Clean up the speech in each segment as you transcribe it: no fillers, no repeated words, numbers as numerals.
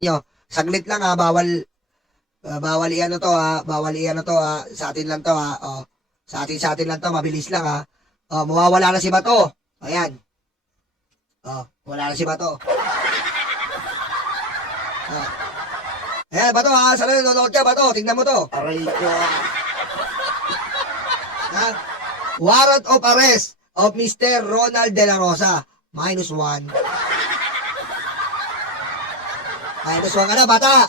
nyo. Saglit lang ha, bawal iano to ha, sa atin lang to ha. Oh, sa atin lang to, mabilis lang ha. Oh, mawawala na si Bato. Ayan. Oh, wala na si Bato. Oh. Ayan, Bato ha, sana nanonood ka, Bato, tingnan mo to. Aray ko. Ha? Warrant of arrest of Mr. Ronald De La Rosa. -1. -1 ka na, bata.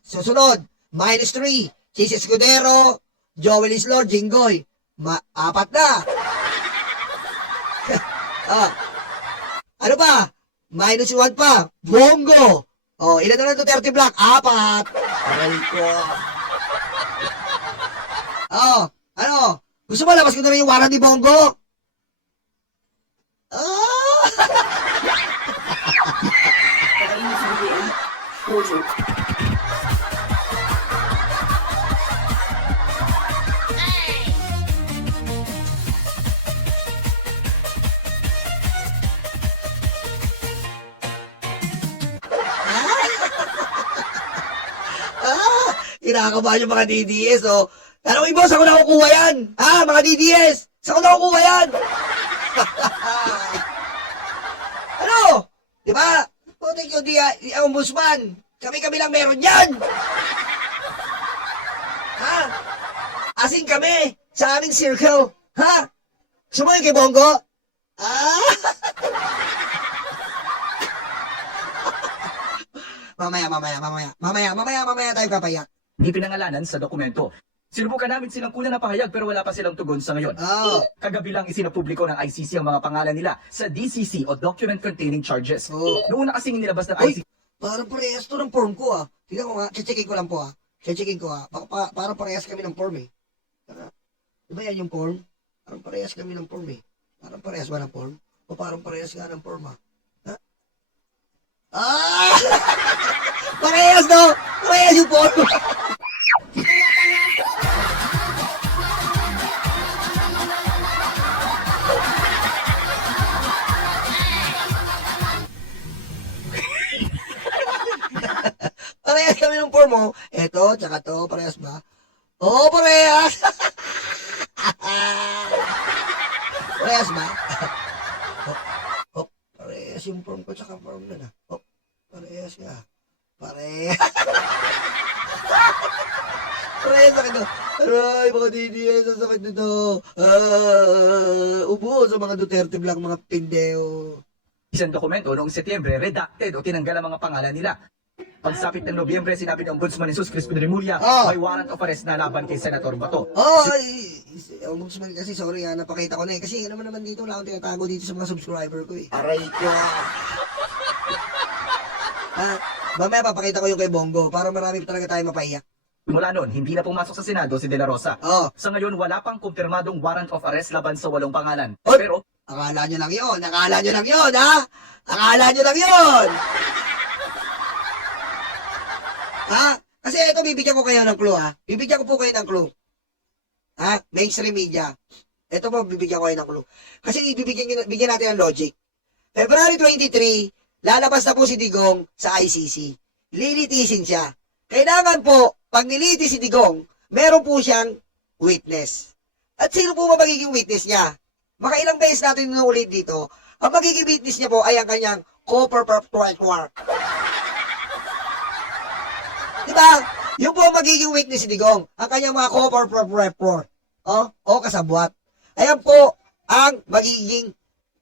Susunod, -3. Chis Escudero, Joel Islor, Jinggoy. 4 na. Ah. Ano pa? -1 pa. Bongo. Oh, ilan na lang Duterte Black? 4. Aray ko. Oh, ano? Gusto mo labas ko na rin yung warrant ni Bongo? Ah! Kinakabahan yung mga DDS, oh. Ano mo, boss, ako nakukuha yan. Ha, mga DDS, saan ko nakukuha yan? Ano? Di ba? Putik yung di ombudsman. Kami lang meron yan. Ha? Asing kami sa aming circle. Ha? Sumayon kay Bongo? Ah? mamaya tayo papayak. Di pinangalanan sa dokumento. Sinubukan namin silang kunan na pahayag pero wala pa silang tugon sa ngayon. Oh. Kagabi lang isinapubliko ng ICC ang mga pangalan nila sa DCC o Document Containing Charges. Oh. Noong una kasing inilabas ng Uy, ICC parang parehas to ng form ko ah. Tignan ko nga, checkin ko lang po ah. Checkin ko ah. Parang parehas kami ng form eh. Diba yan yung form? Parang parehas kami ng form eh. Parang parehas ba ng form? O parang parehas nga ng form ah. Ha? Ah! Parehas no! Parehas yung form! Parehas kami ng form mo. Eto, tsaka to, parehas ba? Oo, parehas! Parehas ba? Parehas yung form ko tsaka form na na. Parehas nga. Parehas. Parehas sakit to. Aray, mga DDS, ang sakit nito. Ubo sa mga Duterte Black, mga pindeo. isang dokumento noong Setyembre, redacted o tinanggal ang mga pangalan nila. Pagsapit ng Nobyembre, sinabi ng Ombudsman Jesus Crispin Remulla, may warrant of arrest na laban kay Senator Bato. Ombudsman kasi, sorry napakita ko na eh. Kasi ano naman dito, wala akong tinatago dito sa mga subscriber ko eh. Aray ko. Mamaya papakita ko yung kay Bongo para marami talaga tayo mapaiyak. Mula noon, hindi na pumasok sa Senado si De La Rosa. Sa ngayon, wala pang kumpirmadong warrant of arrest laban sa 8 pangalan. Oy! Pero, Akala nyo lang yun, ha? Akala nyo lang yun! Ha? Kasi ito, bibigyan ko kayo ng clue, ha? Bibigyan ko po kayo ng clue. Ha? Mainstream media. Ito po, bibigyan ko kayo ng clue. Kasi bigyan natin ng logic. February 23, lalabas na po si Digong sa ICC. Lilitisin siya. Kailangan po, pag nilitis si Digong, meron po siyang witness. At sino po ba magiging witness niya? Makailang beses natin nuulit dito. Ang magiging witness niya po ay ang kanyang co-perpetrator. Diba? Yung po ang magiging witness ni Digong. Ang kanyang mga co-perpetrator. O kasabwat. Ayan po ang magiging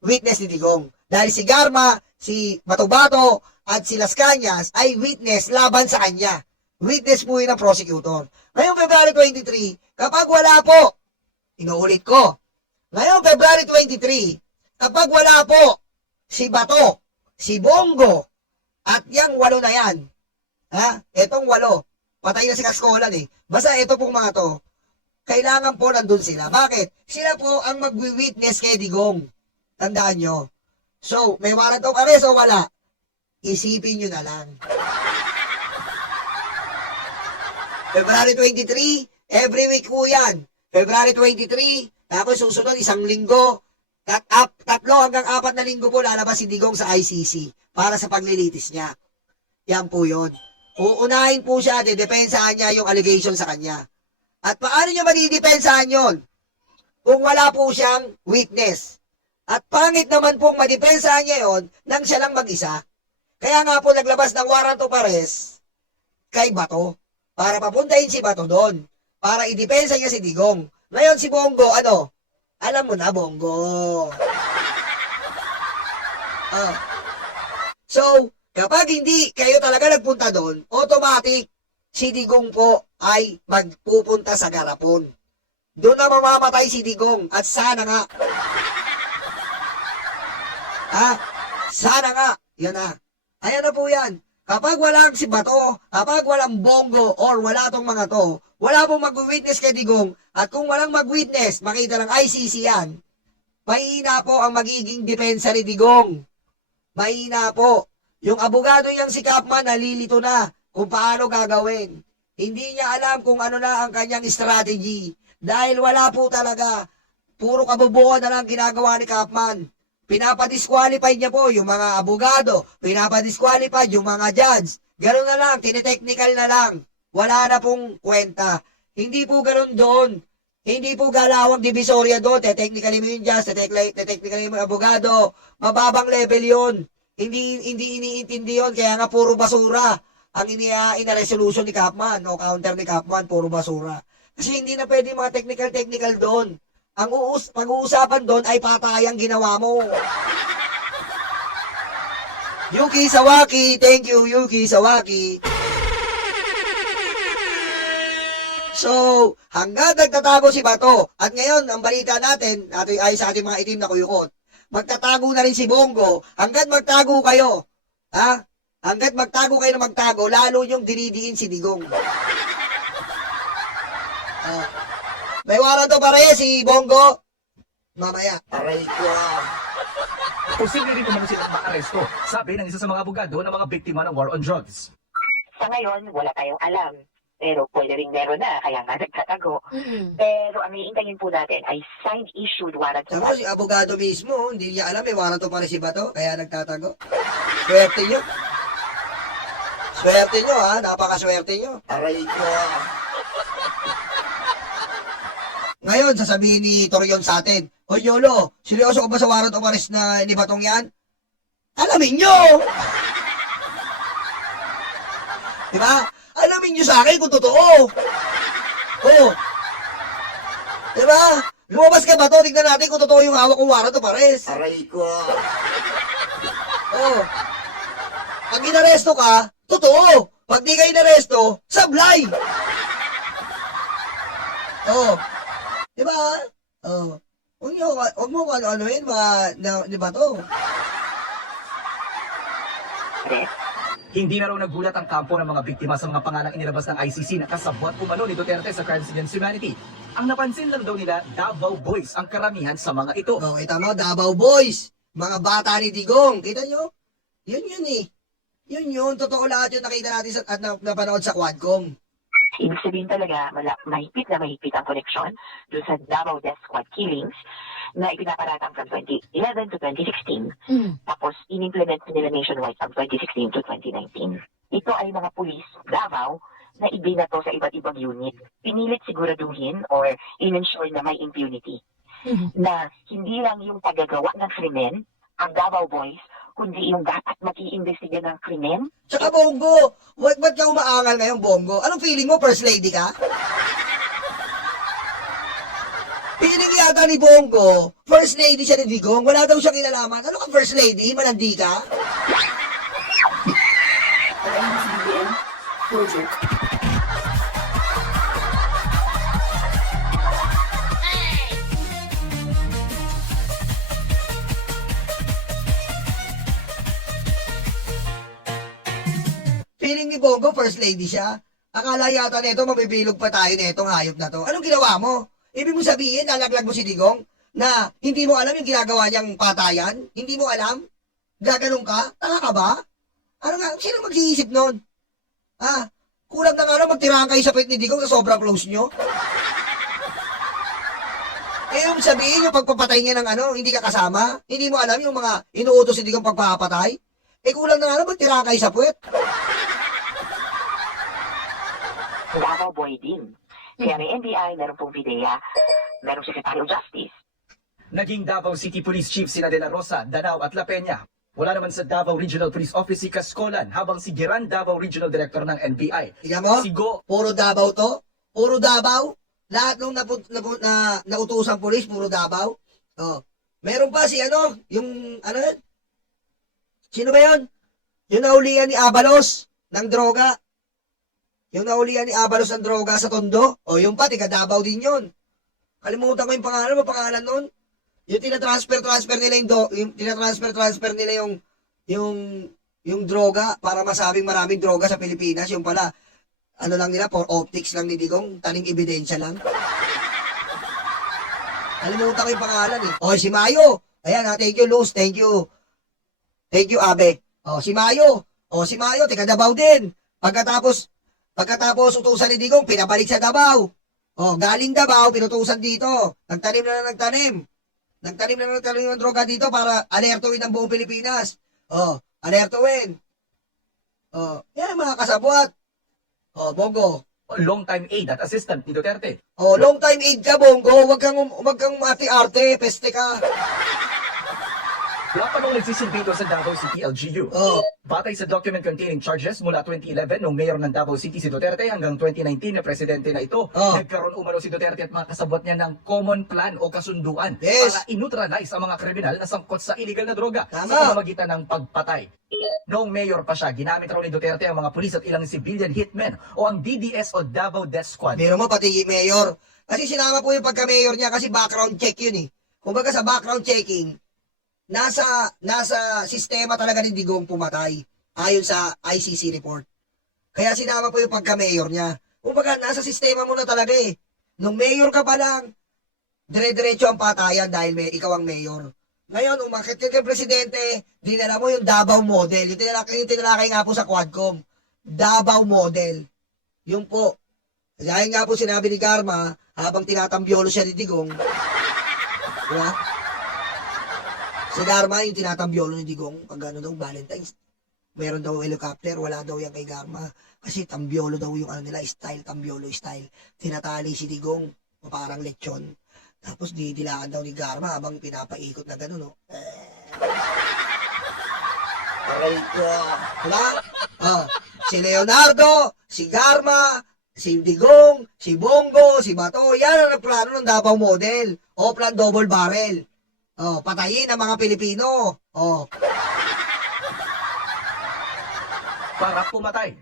witness ni Digong. Dahil si Garma, si Bato-Bato, at si Las Cañas ay witness laban sa kanya. Witness po yun ng prosecutor. Ngayong February 23, kapag wala po, inuulit ko, ngayong February 23, kapag wala po si Bato, si Bongo, at yung 8 na yan, etong 8, patay na si Kaskolan eh. Basta ito pong mga to, kailangan po nandun sila. Bakit? Sila po ang mag-witness kay Digong. Tandaan nyo. So, may warrant of arrest o wala? Isipin nyo na lang. February 23, every week po yan. February 23, tapos susunod 1 linggo, 3 hanggang 4 na linggo po lalabas si Digong sa ICC para sa paglilitis niya. Yan po yun. uunahin po siya, didepensahan niya yung allegation sa kanya. At paano niya madidepensahan yon? Kung wala po siyang witness. At pangit naman pong madepensahan niya yon nang siya lang mag-isa. Kaya nga po naglabas ng warrant of arrest kay Bato para papuntahin si Bato doon para idepensa niya si Digong. Ngayon si Bongo, ano? Alam mo na, Bongo. So, kapag hindi kayo talaga nagpunta doon, automatic si Digong po ay magpupunta sa garapon. Doon na mamamatay si Digong at sana nga. Sana nga. Yan na. Ayan na po yan. Kapag walang si Bato, kapag walang Bongo or wala tong mga to, wala pong mag-witness kay Digong at kung walang mag-witness, makita ng ICC yan, mahina po ang magiging depensa ni Digong. Mahina po. Yung abogado niyang si Kapman nalilito na kung paano gagawin. Hindi niya alam kung ano na ang kanyang strategy. Dahil wala po talaga. Puro kabubuan na lang ginagawa ni Kapman. Pinapadisqualify niya po yung mga abogado. Pinapadisqualify yung mga judge. Ganun na lang. Tinetechnical na lang. Wala na pong kwenta. Hindi po ganun doon. Hindi po galawang divisoria doon. Technically mo yung judge. Technically mo yung abogado. Mababang level yun. Hindi iniintindi yun. Kaya nga puro basura ang ina-resolution ni Kapman o counter ni Kapman. Puro basura. Kasi hindi na pwede mga technical doon. Ang pag-uusapan doon ay patayang ginawa mo. Yuki Sawaki, thank you Yuki Sawaki. So, hanggang nagtatago si Bato, at ngayon, ang balita natin, ay sa ating mga itim na kuyukot, magtatago na rin si Bongo, hanggang magtago kayo, hanggang magtago kayo na magtago, lalo yung dinidiin si Digong. May warrant of arrest si Bongo. Mamaya. Aray ko. Posible rin naman silang maaresto, sabi ng isa sa mga abogado ng mga biktima ng war on drugs. Sa ngayon, wala tayong alam. Pero pwede rin meron na, kaya nga nagtatago. Pero ang iintayin po natin ay signed issued warrant of Saka si abogado mismo, hindi niya alam may warrant of arrest si Bato, kaya nagtatago. Swerte nyo. Swerte nyo napakaswerte nyo. Aray ko. Ngayon, sasabihin ni Torion sa atin, Hoy Yolo, seryoso ka ba sa warrant of arrest na ni Batong yan? Alamin nyo! Diba? Alamin nyo sa akin kung totoo. Diba? Lumabas ka ba to? Tignan natin kung totoo yung hawak kong warrant of arrest. Aray ko. Pag inaresto ka, totoo. Pag di ka inaresto, sablay. Diba? Huwag mo ano yun, di ba to? Hindi na raw nagulat ang kampo ng mga biktima sa mga pangalang inilabas ng ICC na kasabwat umano ni Duterte sa Crimes Against Humanity. Ang napansin lang daw nila, Davao Boys ang karamihan sa mga ito. Kita mo, Davao Boys. Mga bata ni Digong. Kita nyo? Yun eh. Yun. Totoo lahat yun nakita natin at napanood sa Quadcom. Ibig sabihin talaga, mahigpit ang koneksyon doon sa Davao Death Squad killings na ipinaparatang from 2011 to 2016. Tapos, in-implement nila nationwide from 2016 to 2019. Ito ay mga pulis, Davao, na ibinato sa iba't ibang unit. Pinilit siguraduhin or in-ensure na may impunity. Na hindi lang yung paggagawa ng krimen, ang Davao Boys, kundi yung dapat mag-iimbestiga ng krimen. Tsaka Bongo, ba't ka umaangal ngayon, Bongo? Anong feeling mo, First Lady ka? Feeling yata ni Bongo, First Lady siya ni Digong, wala daw siya kinalaman. Ano ka, First Lady? Malandi ka? Feeling ni Bongo, First Lady siya. Akala yata nito, mabibilog pa tayo netong hayop na to. Anong ginawa mo? Ibig mo sabihin, nalaglag mo si Digong na hindi mo alam yung ginagawa niyang patayan? Hindi mo alam? Gaganong ka? Tanga ka ba? Ano nga? Sino mag-iisip nun? Kulang na nga lang magtirahan kayo sa pet ni Digong sa sobrang close nyo? Yung sabihin, yung pagpapatay niya ng hindi ka kasama? Hindi mo alam yung mga inuutos ni Digong pagpapatay? Kulang na nga lang magtirahan kayo sa puwet. Davao Boy din. Kaya may NBI, meron pong PIDEA, merong Secretary of Justice. Naging Davao City Police Chief sina De La Rosa, Danao at La Peña. Wala naman sa Davao Regional Police Office si Cascolan, habang si Giran Davao Regional Director ng NBI. Tingnan mo, Si Go puro Davao to. Puro Davao. Lahat nung nautusang pulis, puro Davao. Oh. Meron pa si yung yun? Sino ba yun? Yung naulian ni Abalos ng droga. Yung naulian ni Abalos ng droga sa Tondo. O yung pa, tiga Davao din yun. Kalimutan ko yung pangalan nun. Yung tinatransfer nila tinatransfer nila yung droga para masabing maraming droga sa Pilipinas. Yung pala, lang nila, for optics lang ni Digong, taning ebidensya lang. Kalimutan ko yung pangalan eh. O, si Mayo. Ayan thank you, Luz. Thank you. Thank you, Abe. O, si Mayo. Tiga Davao din. Pagkatapos utusan ni Digong, pinabalik sa Davao. O, galing Davao, pinutusan dito. Nagtanim ng droga dito para alertuin ang buong Pilipinas. O, alertuin. O, yan mga kasabwat. O, Bongo. long-time aide at assistant ni Duterte. O, long time aid ka, Bongo. Wag kang mati-arte. Peste ka. Wala pa nung nagsisilbi ito sa Davao City LGU. O, Batay sa document containing charges mula 2011 nung mayor ng Davao City si Duterte hanggang 2019 na presidente na ito, nagkaroon umano si Duterte at mga kasabot niya ng common plan o kasunduan Yes. para inutralize ang mga kriminal na sangkot sa illegal na droga Tama. sa pamamagitan ng pagpatay. Noong mayor pa siya, ginamit raw ni Duterte ang mga pulis at ilang civilian hitmen o ang DDS o Davao Death Squad. biro mo pati mayor. Kasi sinama po yung pagka-mayor niya kasi background check yun eh. Kumbaga sa background checking, nasa sistema talaga ni Digong pumatay ayon sa ICC report. Kaya sinama po yung pagka-mayor niya. Kumbaga nasa sistema mo na talaga eh. Nung mayor ka pa lang, dire-diretso ang patayan dahil ikaw ang mayor. Ngayon, umakit ka kay presidente, dinala mo yung Davao model. Yung tinalakay nga po sa Quadcom. Davao model. Yung po. Dahil nga po sinabi ni Garma, habang tinatambyolo siya ni Digong, diba? Si Garma, yung tinatambyolo ni Digong, pag ano daw, Valentine's, meron daw helicopter, wala daw yan kay Garma. Kasi tambyolo daw yung nila, style, tambyolo style. Tinatali si Digong, parang lechon. Tapos didilaan daw ni Garma habang pinapaikot na gano'n, no? Aray ko. Diba? Si Leonardo, si Garma, si Digong, si Bongo, si Bato, yan ang plano ng Davao model. O plan double barrel. Patayin ang mga Pilipino. Para pumatay.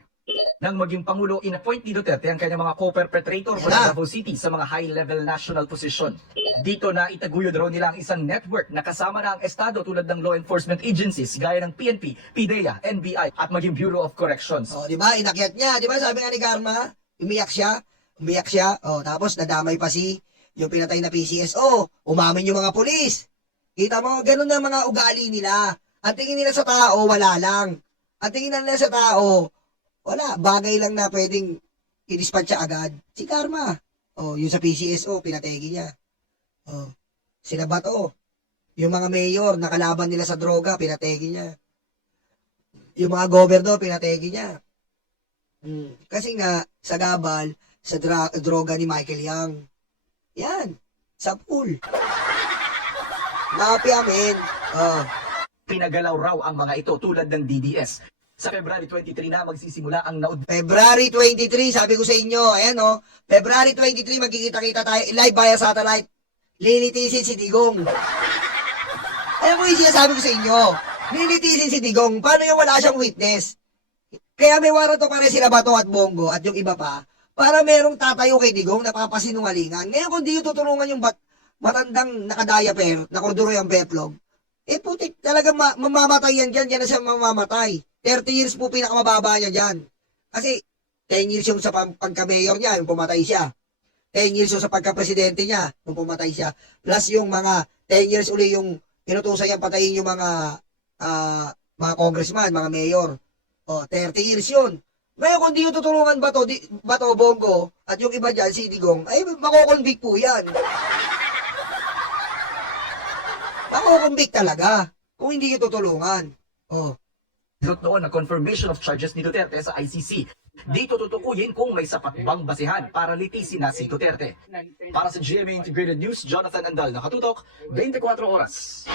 Nang maging Pangulo, in-appoint ni Duterte ang kanyang mga co-perpetrator Yan mula na. Davao City sa mga high-level national position. Dito na itaguyod raw nila ang isang network na kasama na ang Estado tulad ng law enforcement agencies gaya ng PNP, PIDEA, NBI at maging Bureau of Corrections. Di ba? Inakyat niya. Di ba? Sabi nga ni Garma, umiyak siya. Tapos nadamay pa yung pinatay na PCSO. Umamin yung mga pulis. Kita mo, ganun na mga ugali nila. Ang tingin nila sa tao, wala lang. Ang tingin nila sa tao, wala. Bagay lang na pwedeng i-dispatch siya agad. Si Karma. Yung sa PCSO, pinategi niya. Sila Bato. Yung mga mayor, nakalaban nila sa droga, pinategi niya. Yung mga governor, pinategi niya. Kasi nga, sa gabal, sa droga ni Michael Yang. Yan. Sa pool. Napiamin. Pinagalaw raw ang mga ito tulad ng DDS. Sa February 23 na magsisimula ang February 23, sabi ko sa inyo, ayan February 23, magkikita-kita tayo, live via satellite. Lilitisin si Digong. Ayan mo yung sinasabi ko sa inyo. Lilitisin si Digong. Paano yung wala siyang witness? Kaya may warrant to pare sila Bato at Bongo at yung iba pa, para merong tatayo kay Digong na papasinungalingan. Ngayon kung di yung tutulungan yung matandang nakadaya nakorduro yung betlog, putik talaga mamamatay yan dyan na siya mamamatay. 30 years po pinakamababa niya dyan. Kasi 10 years yung sa pagka-mayor niya, yung pumatay siya. 10 years yung sa pagka-presidente niya, yung pumatay siya. Plus yung mga 10 years uli yung inutusan niyang patayin yung mga congressman, mga mayor. 30 years yun. Ngayon kung di yung tutulungan Bato, Bongo, at yung iba dyan, si Digong, ay makukonvict po yan. Makukonvict talaga kung hindi yung tutulungan. noon na confirmation of charges ni Duterte sa ICC. Dito tutukuyin kung may sapat bang basihan para litisin na si Duterte. Para sa GMA Integrated News, Jonathan Andal, nakatutok, 24 oras.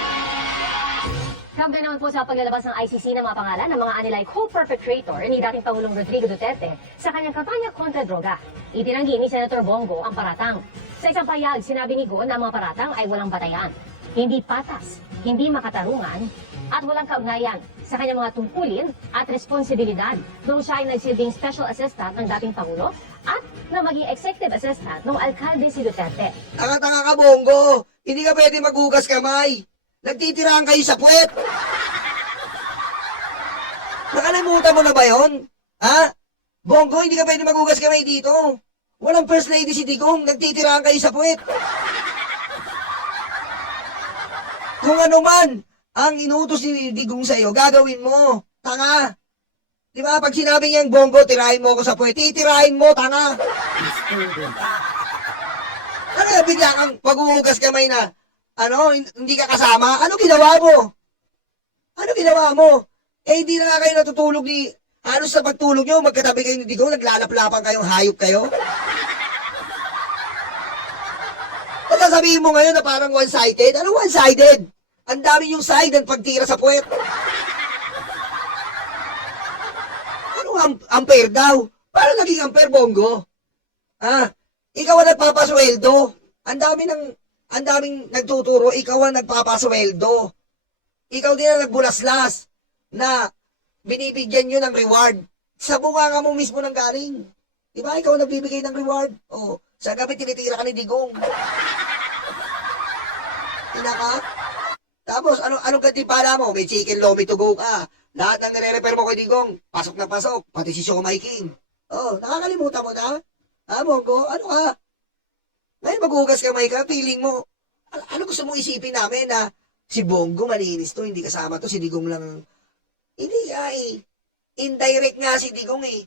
Kampi naman po sa paglalabas ng ICC ng mga pangalan ng mga anilay co-perpetrator ni dating Pangulong Rodrigo Duterte sa kanyang kampanya kontra droga. Itinanggi ni Senator Bongo ang paratang. Sa isang payag, sinabi ni Go na ang mga paratang ay walang batayan, hindi patas, hindi makatarungan, at walang kaugnayan sa kanyang mga tungkulin at responsibilidad noong siya ay nagsilbing special assistant ng dating Pangulo at na maging executive assistant ng alkalde si Duterte. Tanga-tanga ka, Bongo. Hindi ka pwede maghugas kamay. Nagtitiraan kayo sa puwet. Nakalimutan mo na ba yon? Ha? Bongo, hindi ka pwede maghugas kamay dito. Walang first lady si Digong. Nagtitiraan kayo sa puwet. Kung ano man ang inutos ni Digong sa'yo, gagawin mo. Tanga. Di ba? Pag sinabi niyang, Bongo, tirahin mo ako sa puwet, titirahin mo, tanga. Ano yung bigla kang paghuhugas kamay na, hindi ka kasama? Ano ginawa mo? Ano ginawa mo? Eh, hindi na nga kayo natutulog ni, halos sa pagtulog nyo, magkatabi kayo ni Digong, naglalap-lapan kayong hayop kayo. At sasabihin mo ngayon na parang one-sided? Ano one-sided? Ang dami yung side ng pagtira sa puwet. Ano unfair daw? Paano naging unfair, Bongo? Ikaw ang nagpapasweldo. Ang daming nagtuturo, ikaw ang nagpapasweldo. Ikaw din ang nagbulaslas na binibigyan nyo ng reward. Sa bunganga mo mismo nang galing. Di ba? Ikaw ang nagbibigay ng reward. O, sa gabi tinitira ka ni Digong. Tinaka? Tapos, anong kantipala mo? May chicken lomi to go ka. Lahat ng nire-repair mo kay Digong, pasok na pasok. Pati si Siomai King. Oh, nakakalimutan mo na? Bongo? Ano ka? Ngayon maghugas kamay ka, feeling mo. Ano gusto mong isipin namin na si Bongo malinis to, hindi kasama to, si Digong lang. Hindi nga eh. Indirect nga si Digong eh.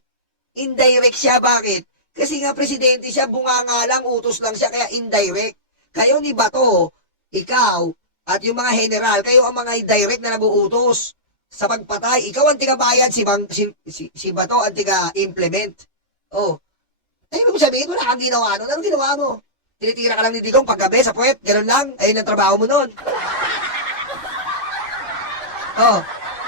Indirect siya, bakit? Kasi nga presidente siya, bunganga lang, utos lang siya, kaya indirect. Kayo ni Bato, ikaw, at yung mga general, kayo ang mga indirect na nag-uutos sa pagpatay. Ikaw ang tigabayan, si Bato ang tiga-implement. Oh. Ay, mo sabihin, wala kang ginawa nun. Anong ginawa mo? Tinitira ka lang ni Digong paggabi sa puwet, gano'n lang. Ayun ang trabaho mo nun. Oh.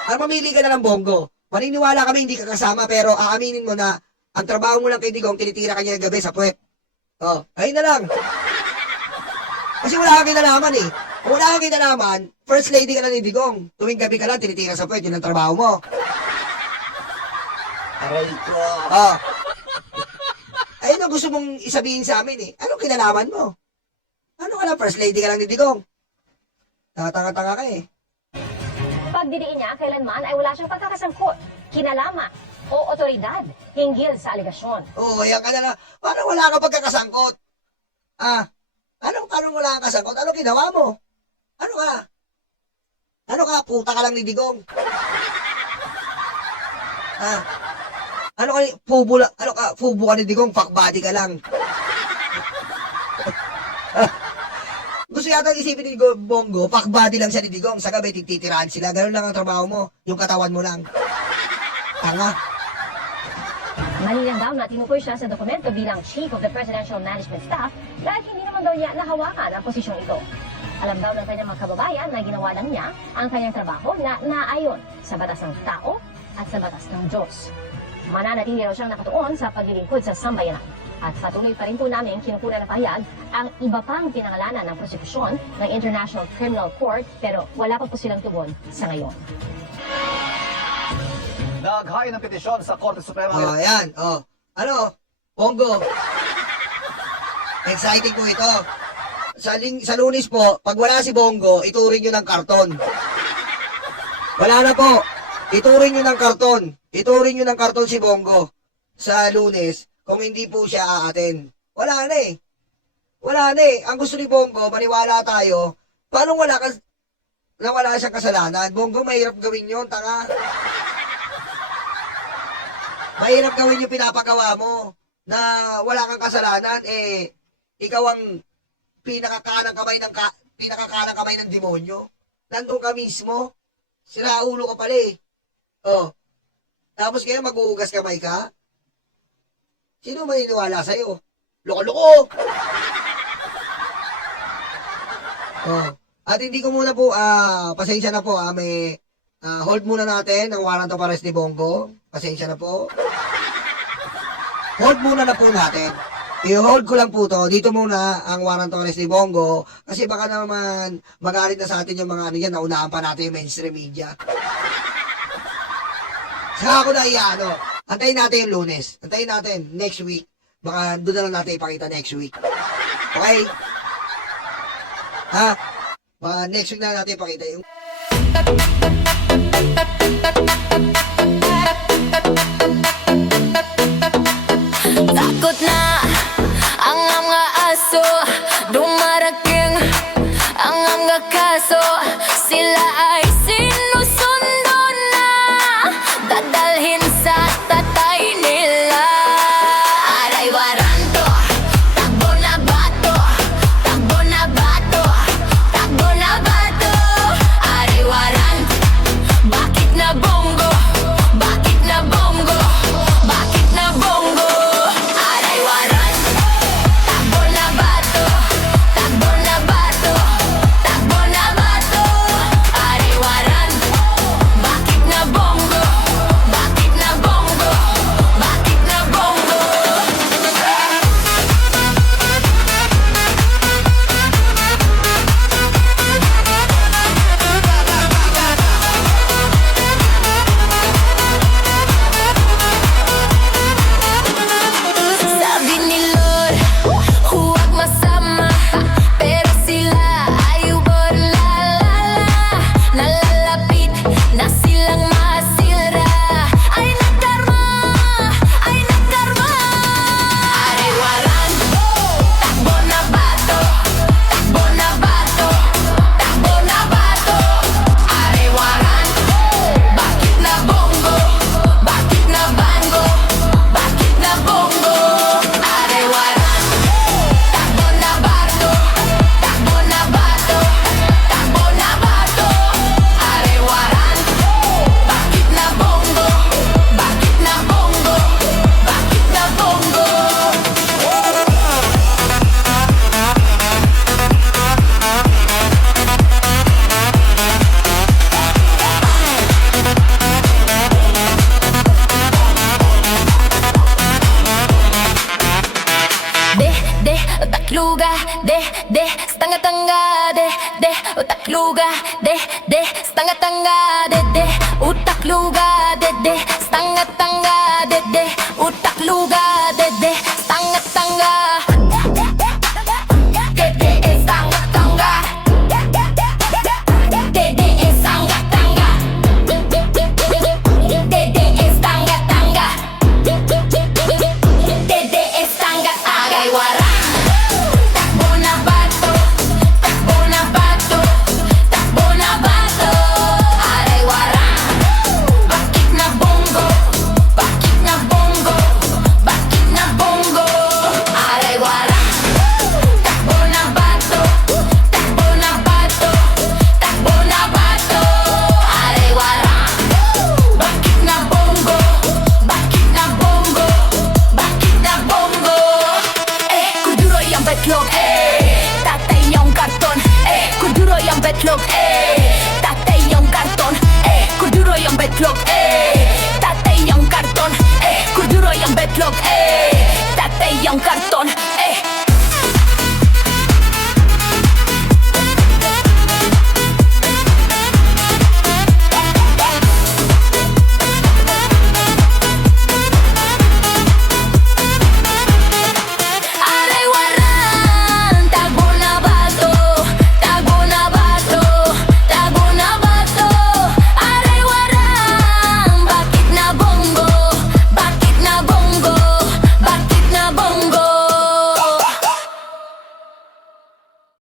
Ang mamili ka na ng Bongo. Maniniwala kami hindi ka kasama, pero aaminin mo na ang trabaho mo lang kay Digong, tinitira ka niya gabi sa puwet. Oh. Ayun na lang. Kasi wala kang kinalaman eh. Kung wala kang kinalaman, first lady ka na ni Digong. Tuwing gabi ka lang, tinitira sa puwet, yun ang trabaho mo. Aray ko. Oh. Ayun ang gusto mong isabihin sa amin eh. Anong kinalaman mo? Ano ka lang, first lady ka lang ni Digong? Tanga-tanga ka eh. Pagdidiin niya, kailanman ay wala siyang pagkakasangkot, kinalama o otoridad hinggil sa alegasyon. Oo, yan ka na lang. Parang wala kang pagkakasangkot. Parang wala kang kasangkot? Ano ginawa mo? Ano ka? Ano ka? Puta ka lang ni Digong. Ano ka? Fubo ka ni Digong? Fuck body ka lang. Gusto yata isipin ni Bongo, fuck body lang siya ni Digong. Sa gabi, titirahan sila. Ganun lang ang trabaho mo. Yung katawan mo lang. Tanga. Malinang daw na tinukoy siya sa dokumento bilang Chief of the Presidential Management Staff dahil hindi naman daw niya nahawakan ang posisyong ito. Alam daw ng kanyang mga kababayan na ginawa lang niya ang kanyang trabaho na naayon sa batas ng tao at sa batas ng Diyos. Mananatili raw siyang nakatuon sa paglilingkod sa sambayanan. At patuloy pa rin po namin kinukunan ng pahayag ang iba pang pinangalanan ng prosekusyon ng International Criminal Court pero wala pa po silang tugon sa ngayon. Naghain ng petisyon sa Korte Suprema. Oh, ayan. Oh. Ano? Bongo. Exciting po ito. Sa Lunes po, pag wala si Bongo, ituring nyo ng karton. Wala na po. Ituring nyo ng karton. Ituring nyo ng karton si Bongo sa Lunes kung hindi po siya aaten. Wala na eh. Wala na eh. Ang gusto ni Bongo, maniwala tayo, paano wala siyang kasalanan? Bongo, mahirap gawin yun, tanga. Mahirap gawin yung pinapagawa mo na wala kang kasalanan, eh, ikaw ang pinakakanang kamay ng demonyo. Nandun ka mismo. Siraulo ka pala eh. Oh. Tapos kaya maghuhugas kamay ka? Sino maniniwala sa'yo? Loko-loko! Oh. At hindi ko muna po, pasensya na po, may hold muna natin ang warrant of arrest ni Bongo. Pasensya na po. Hold muna na po natin. I-hold ko lang po to. Dito muna ang warrant of arrest ni Bongo. Kasi baka naman magalit na sa atin yung mga ano yan. Naunahan pa natin yung mainstream media. Saka ako na iano. Antayin natin yung Lunes. Antayin natin next week. Baka doon na lang natin ipakita next week. Okay? Ha? Baka next week na natin ipakita yung... Takot na ang mga aso, dumarating ang mga kaso. Sila ay sinusundo na, dadalhin sa tatay nila. Aray waranto, takbo na bato, takbo na bato, takbo na bato. Aray waranto, bakit na bongo, bakit na bongo, bakit na bongo. Aray waranto, takbo na bato, takbo na bato, takbo na bato. Aray waranto, bakit na bongo, bakit na bongo, bakit na bongo. Sabi ni Lord, huwag masama, pero sila ay nalalapit na silang masira. Ay nagkarma, ay nagkarma. Aray waranto, takbo na bato, takbo na bato, takbo na bato. Aray waranto, bakit na bongo, bakit na bango, bakit na bongo. Aray waranto, takbo na bato, takbo na bato, takbo na bato. Aray waranto, bakit na bongo, bakit na bongo, bakit na bongo. Utakluga, stanga-tanga, utakluga, stanga-tanga, utakluga, stanga-tanga, utakluga, stanga-tanga. Dede is stanga-tanga, dede is stanga-tanga, dede is stanga-tanga, dede is stanga-tanga. Aray waranto, takbo na bato, takbo na bato, takbo na bato. Aray waranto, bakit na bongo, bakit na bongo, bakit na bongo. Aray waranto, takbo na bato, takbo na bato, takbo na bato. Aray waranto, bakit na bongo, bakit na bongo, bakit na bongo. Kuduroy ang betlog, tatay yung karton. Kuduroy ang betlog, tatay yung karton. Kuduroy ang betlog, tatay yung karton. Kuduroy ang betlog,